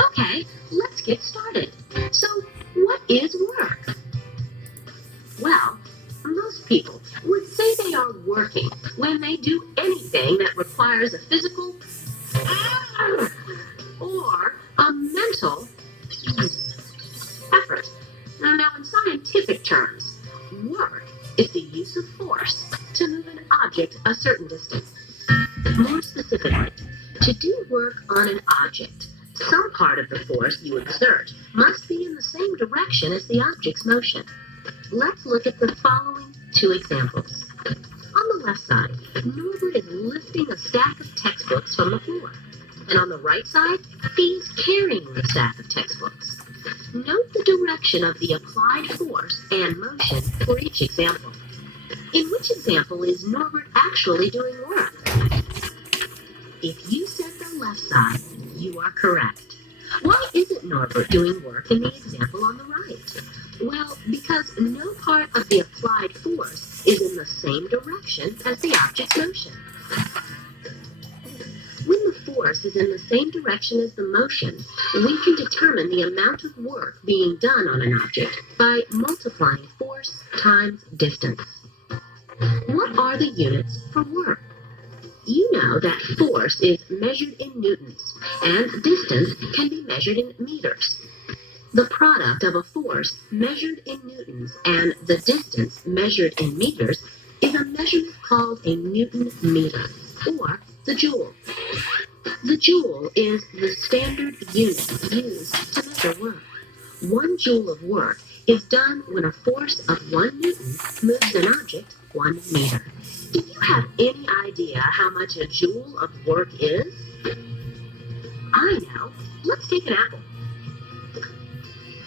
Okay, let's get started. So, what is work? Well, most people would say they are working when they do anything that requires a physical or a mental effort. Now, in scientific terms, work is the use of force to move an object a certain distance. More specifically, to do work on an object, some part of the force you exert must be in the same direction as the object's motion. Let's look at the following two examples. On the left side, Norbert is lifting a stack of textbooks from the floor. And on the right side, he's carrying the stack of textbooks. Note the direction of the applied force and motion for each example. In which example is Norbert actually doing work? If you said the left side, you are correct. Why isn't Norbert doing work in the example on the right? Well, because no part of the applied force is in the same direction as the object's motion. When the force is in the same direction as the motion, we can determine the amount of work being done on an object by multiplying force times distance. What are the units for work? You know that force is measured in newtons, and distance can be measured in meters. The product of a force measured in newtons and the distance measured in meters is a measurement called a newton meter, or the joule. The joule is the standard unit used to measure work. 1 joule of work is done when a force of 1 newton moves an object 1 meter. Do you have any idea how much a joule of work is? I know. Let's take an apple,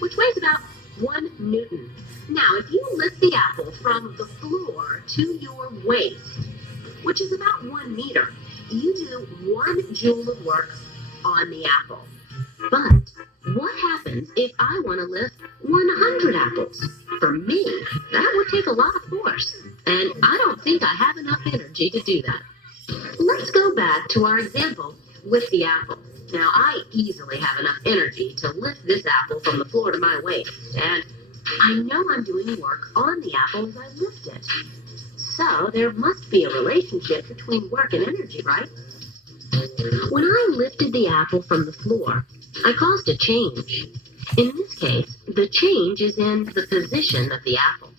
which weighs about 1 newton. Now, if you lift the apple from the floor to your waist, which is about 1 meter, you do 1 joule of work on the apple. But what happens if I want to lift 100 apples? For me, that would take a lot of force, and I don't think I have enough energy to do that. Let's go back to our example with the apple. Now, I easily have enough energy to lift this apple from the floor to my waist, and I know I'm doing work on the apple as I lift it. So there must be a relationship between work and energy, right? When I lifted the apple from the floor, I caused a change. In this case, the change is in the position of the apple.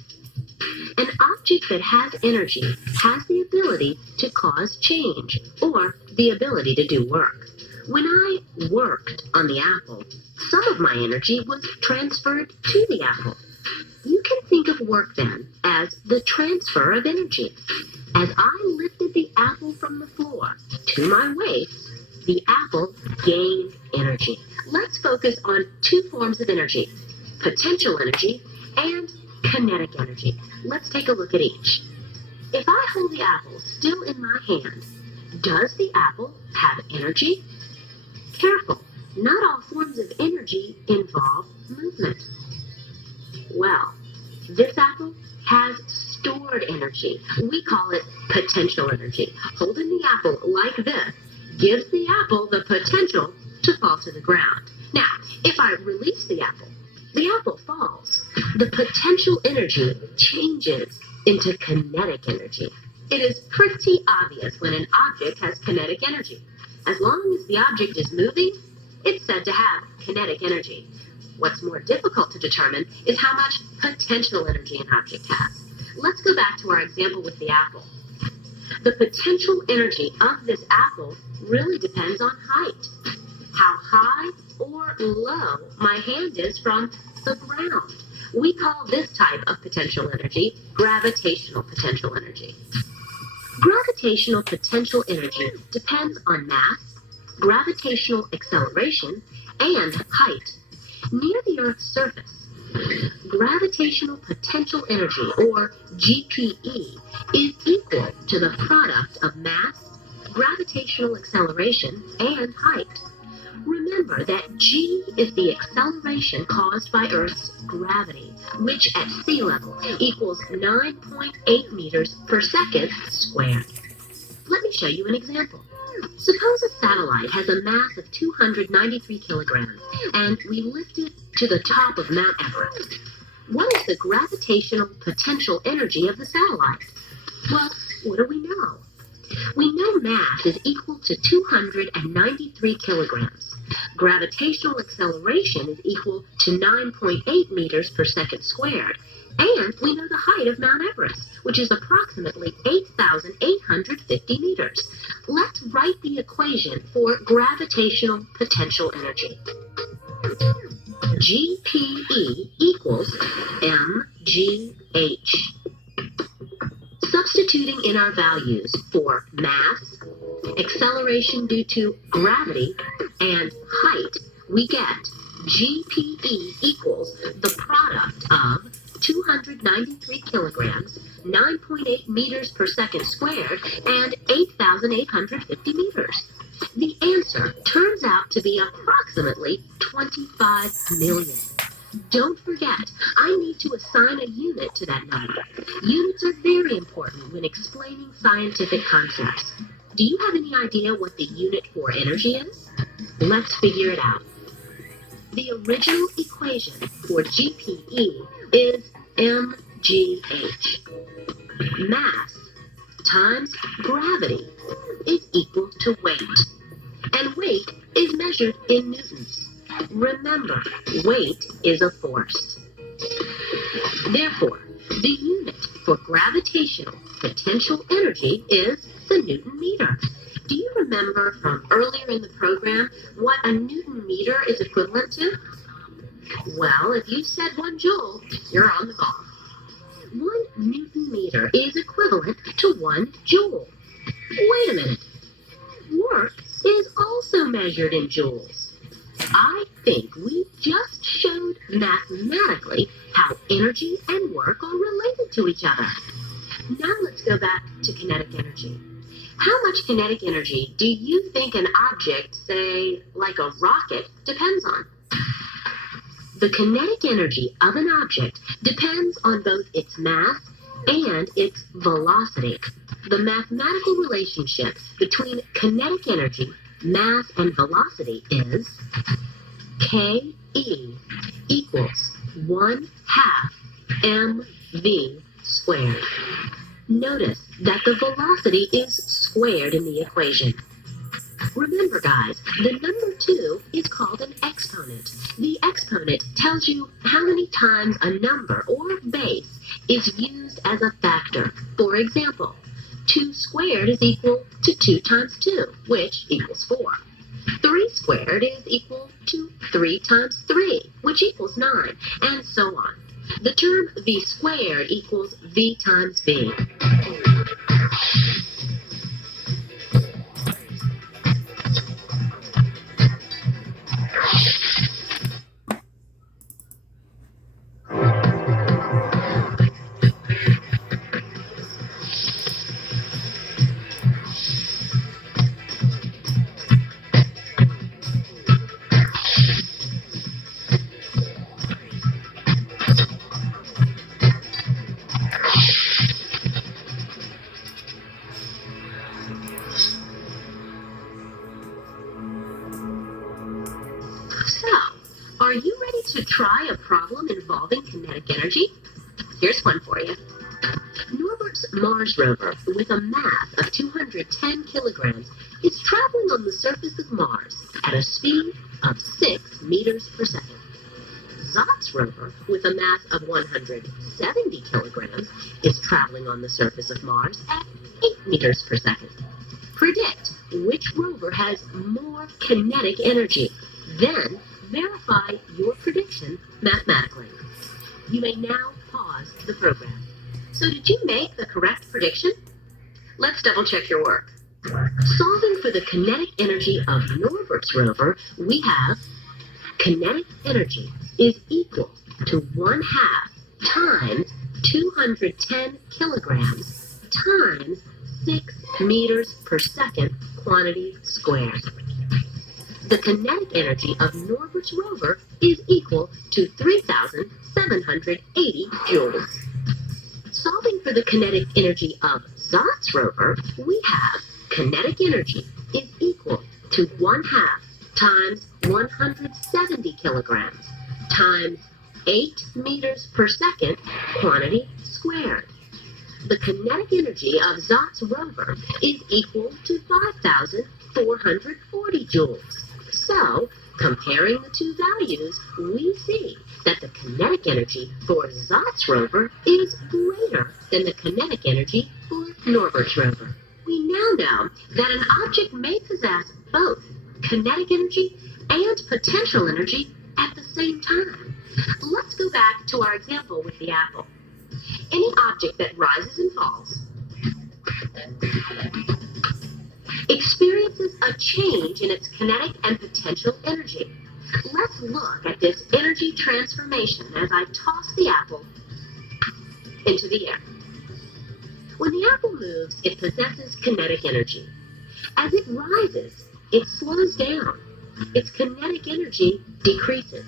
An object that has energy has the ability to cause change, or the ability to do work. When I worked on the apple, some of my energy was transferred to the apple. You can think of work then as the transfer of energy. As I lifted the apple from the floor to my waist, the apple gained energy. Let's focus on 2 forms of energy: potential energy and kinetic energy. Let's take a look at each. If I hold the apple still in my hand, does the apple have energy? Careful, not all forms of energy involve movement. Well, this apple has stored energy. We call it potential energy. Holding the apple like this gives the apple the potential to fall to the ground. Now, if I release the apple falls. The potential energy changes into kinetic energy. It is pretty obvious when an object has kinetic energy. As long as the object is moving, it's said to have kinetic energy. What's more difficult to determine is how much potential energy an object has. Let's go back to our example with the apple. The potential energy of this apple really depends on height. How high or low my hand is from the ground. We call this type of potential energy gravitational potential energy. Gravitational potential energy depends on mass, gravitational acceleration, and height. Near the Earth's surface, gravitational potential energy, or GPE, is equal to the product of mass, gravitational acceleration, and height. Remember that g is the acceleration caused by Earth's gravity, which at sea level equals 9.8 meters per second squared. Let me show you an example. Suppose a satellite has a mass of 293 kilograms, and we lift it to the top of Mount Everest. What is the gravitational potential energy of the satellite? Well, what do we know? We know mass is equal to 293 kilograms. Gravitational acceleration is equal to 9.8 meters per second squared. And we know the height of Mount Everest, which is approximately 8,850 meters. Let's write the equation for gravitational potential energy. GPE equals mgh. Substituting in our values for mass, acceleration due to gravity, and height, we get GPE equals the product of 293 kilograms, 9.8 meters per second squared, and 8,850 meters. The answer turns out to be approximately 25 million. Don't forget, I need to assign a unit to that number. Units are very important when explaining scientific concepts. Do you have any idea what the unit for energy is? Let's figure it out. The original equation for GPE is mgh. Mass times gravity is equal to weight. And weight is measured in newtons. Remember, weight is a force. Therefore, the unit for gravitational potential energy is the Newton meter. Do you remember from earlier in the program what a Newton meter is equivalent to? Well, if you said 1 joule, you're on the ball. 1 Newton meter is equivalent to 1 joule. Wait a minute. Work is also measured in joules. I think we just showed mathematically how energy and work are related to each other. Now let's go back to kinetic energy. How much kinetic energy do you think an object, say, like a rocket, depends on? The kinetic energy of an object depends on both its mass and its velocity. The mathematical relationship between kinetic energy, mass, and velocity is KE equals 1/2 mv squared. Notice that the velocity is squared in the equation. Remember, guys, the number 2 is called an exponent. The exponent tells you how many times a number or base is used as a factor. For example, 2 squared is equal to 2 times 2, which equals 4. 3 squared is equal to 3 times 3, which equals 9, and so on. The term v squared equals v times v. Are you ready to try a problem involving kinetic energy? Here's one for you. Norbert's Mars rover, with a mass of 210 kilograms, is traveling on the surface of Mars at a speed of 6 meters per second. Zot's rover, with a mass of 170 kilograms, is traveling on the surface of Mars at 8 meters per second. Predict which rover has more kinetic energy. Then verify your prediction mathematically. You may now pause the program. So did you make the correct prediction? Let's double check your work. Solving for the kinetic energy of Norbert's rover, we have kinetic energy is equal to 1/2 times 210 kilograms times 6 meters per second quantity squared. The kinetic energy of Norbert's rover is equal to 3,780 joules. Solving for the kinetic energy of Zot's rover, we have kinetic energy is equal to 1/2 times 170 kilograms times 8 meters per second quantity squared. The kinetic energy of Zot's rover is equal to 5,440 joules. So, comparing the two values, we see that the kinetic energy for Zot's rover is greater than the kinetic energy for Norbert's rover. We now know that an object may possess both kinetic energy and potential energy at the same time. Let's go back to our example with the apple. Any object that rises and falls experiences a change in its kinetic and potential energy. Let's look at this energy transformation as I toss the apple into the air. When the apple moves, it possesses kinetic energy. As it rises, it slows down. Its kinetic energy decreases.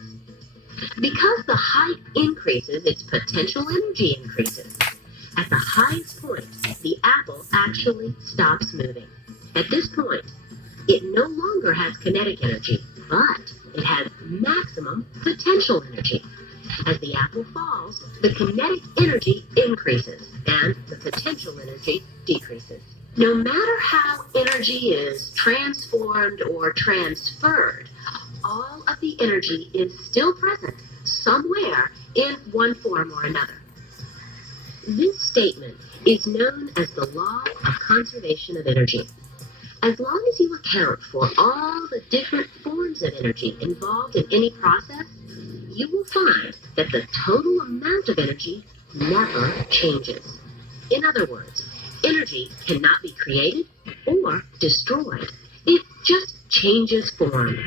Because the height increases, its potential energy increases. At the highest point, the apple actually stops moving. At this point, it no longer has kinetic energy, but it has maximum potential energy. As the apple falls, the kinetic energy increases and the potential energy decreases. No matter how energy is transformed or transferred, all of the energy is still present somewhere in one form or another. This statement is known as the law of conservation of energy. As long as you account for all the different forms of energy involved in any process, you will find that the total amount of energy never changes. In other words, energy cannot be created or destroyed. It just changes form.